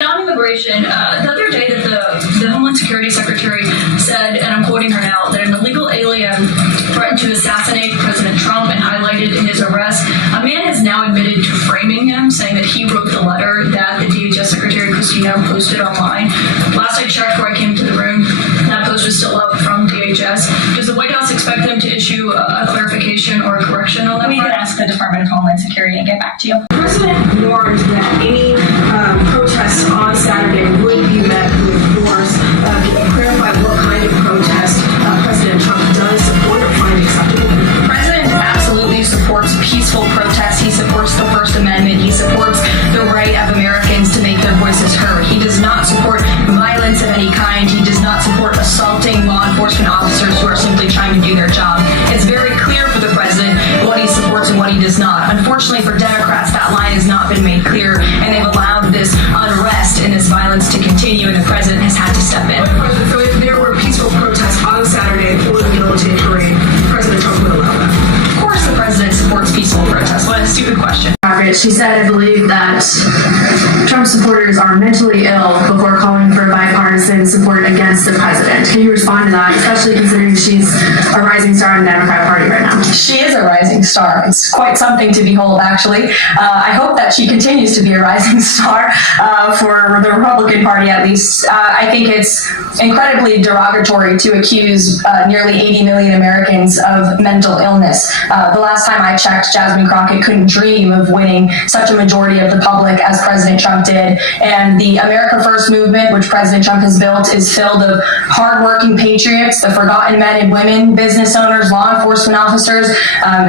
On immigration, the other day that the Homeland Security Secretary said, and I'm quoting her now, that an illegal alien threatened to assassinate President Trump and highlighted in his arrest. A man has now admitted to framing him, saying that he wrote the letter that the DHS Secretary Christina posted online. Last I checked before I came to the room, that post was still up from DHS. Does the White House expect them to issue a clarification or a correction on that? We can ask the Department of Homeland Security and get back to you. The President warned that any protests on Saturday would be met with force. Clarify what kind of protest President Trump does support or find acceptable. The President absolutely supports peaceful protests. He supports the First Amendment. He supports the right of Americans to make their voices heard. He does not support violence of any kind. He does not support assaulting law enforcement officers who are simply trying to do their job. It's very clear for the President what he supports and what he does not. Unfortunately for Democrats, that line has not been made clear, and they've allowed this unrest and this violence to continue, and the President has had to step in. So if there were peaceful protests on Saturday for the military parade, President Trump would allow that? Of course the President supports peaceful protests. What a stupid question. She said, I believe that Trump supporters are mentally ill before calling for bipartisan support against the president. Can you respond to that, especially considering she's a rising star in the Democratic Party right now? She is a rising star. It's quite something to behold, actually. I hope that she continues to be a rising star for the Republican Party, at least. I think it's incredibly derogatory to accuse nearly 80 million Americans of mental illness. The last time I checked, Jasmine Crockett couldn't dream of winning such a majority of the public as President Trump did. And the America First movement, which President Trump has built, is filled of hardworking patriots, the forgotten men and women, business owners, law enforcement officers,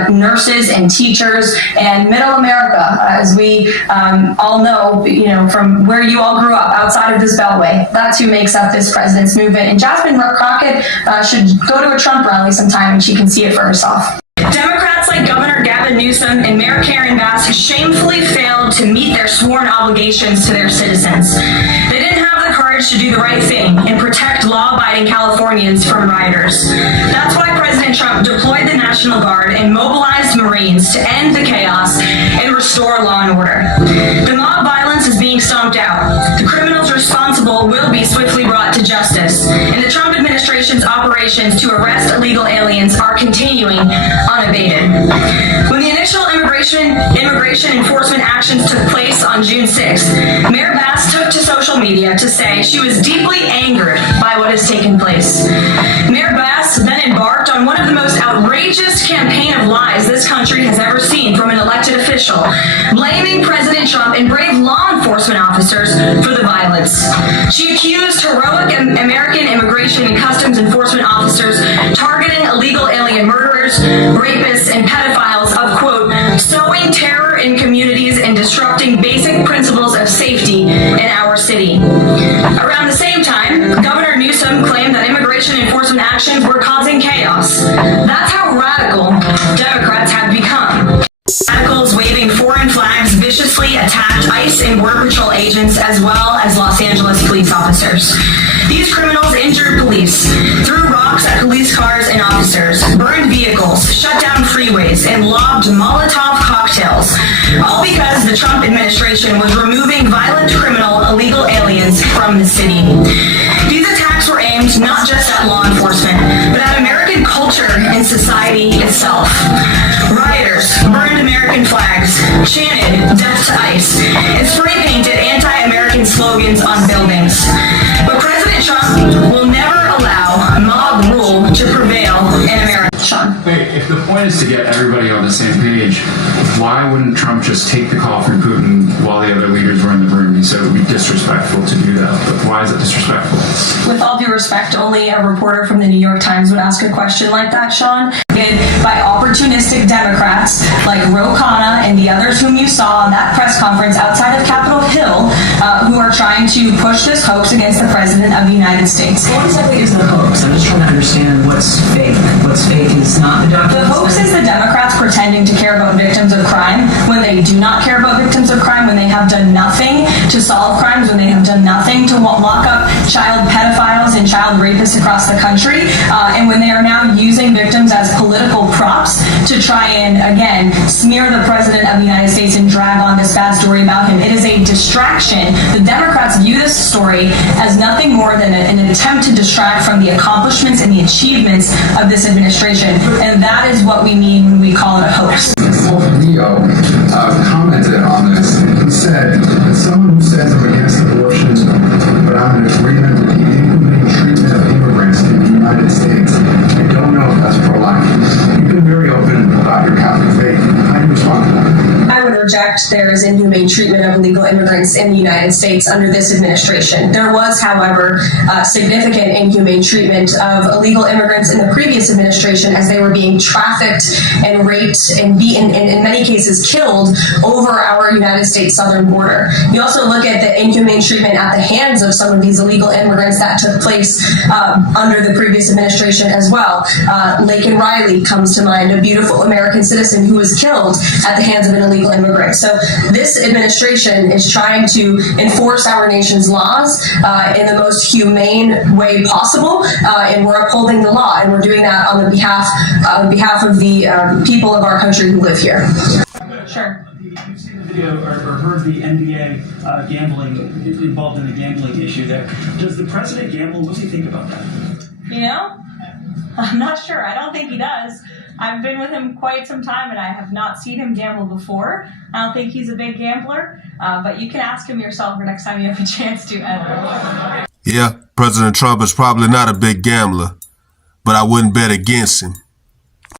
nurses and teachers, and middle America, as we all know, from where you all grew up, outside of this beltway. That's who makes up this president's movement. And Jasmine Crockett should go to a Trump rally sometime and she can see it for herself. Democrats like Governor Gavin Newsom and Mayor Karen Bass shamefully failed to meet their sworn obligations to their citizens. They didn't have the courage to do the right thing and protect law-abiding Californians from rioters. That's why President Trump deployed the National Guard and mobilized Marines to end the chaos and restore law and order. The mob violence is being stomped out. The criminals responsible will be swiftly brought to justice. And the Trump administration's operations to arrest illegal aliens are continuing unabated. When the initial immigration enforcement actions took place on June 6th, Mayor Bass took to social media to say she was deeply angered by what has taken place. Mayor Bass then embarked on one of the most outrageous campaign of lies this country has ever seen from an elected official, blaming President Trump and brave law enforcement officers for the violence. She accused heroic American immigration and customs enforcement officers targeting illegal alien murderers, rapists, and pedophiles of, quote, sowing terror in communities and disrupting basic principles of safety in our city. Around the same time, Governor Newsom claimed that immigration enforcement actions were causing chaos. That's how radical Democrats have become. Radicals waving foreign flags viciously attacked ICE and Border Patrol agents as well as Los Angeles police officers. These criminals injured police, threw rocks at police cars and officers, burned vehicles, shut down freeways, and lobbed Molotov cocktails, all because the Trump administration was removing violent criminal illegal aliens from the city. These attacks were aimed not just at law enforcement, but at American culture and society itself. Rioters burned American flags, chanted death to ICE, and spray-painted anti-American slogans on buildings. But President Trump will never allow mob rule to prevail in America. Sean. If the point is to get everybody on the same page, why wouldn't Trump just take the call from Putin while the other leaders were in the room? He said it would be disrespectful to do that. But why is it disrespectful? With all due respect, only a reporter from the New York Times would ask a question like that, Sean. By opportunistic Democrats like Ro Khanna and the others whom you saw on that press conference outside of Capitol Hill, who are trying to push this hoax against the President of the United States. What exactly is the hoax? I'm just trying to understand what's fake. What's fake is not the documents. The hoax is the Democrats pretending to care about victims of crime when they do not care about victims of crime, when they have done nothing to solve crimes, when they have done nothing to lock up child pedophiles and child rapists across the country, and when they are now using victims as political props to try and, again, smear the President of the United States and drag on this bad story about him. It is a distraction. The Democrats view this story as nothing more than an attempt to distract from the accomplishments and the achievements of this administration. And that is what we mean when we call it a hoax. Leo commented on this. He said that someone who says I'm against abortion, but I'm in agreement with the inhumane treatment of immigrants in the United States, I don't know if that's pro-life. You've been very open about your Catholic faith. How do you respond to that? I would reject there is inhumane treatment of illegal immigrants in the United States under this administration. There was, however, significant inhumane treatment of illegal immigrants in the previous administration as they were being trafficked and raped and beaten, and in many cases killed over our United States southern border. You also look at the inhumane treatment at the hands of some of these illegal immigrants that took place under the previous administration as well. Laken Riley comes to mind, a beautiful American citizen who was killed at the hands of an illegal immigrant. So this administration is trying to enforce our nation's laws in the most humane way possible, and we're upholding the law, and we're doing that on the behalf of the people of our country who live here. Sure. You've seen the video or heard the NBA gambling, involved in the gambling issue there. Does the president gamble? What does he think about that? You know, I'm not sure. I don't think he does. I've been with him quite some time, and I have not seen him gamble before. I don't think he's a big gambler, but you can ask him yourself for next time you have a chance to, Ed. Yeah, President Trump is probably not a big gambler, but I wouldn't bet against him.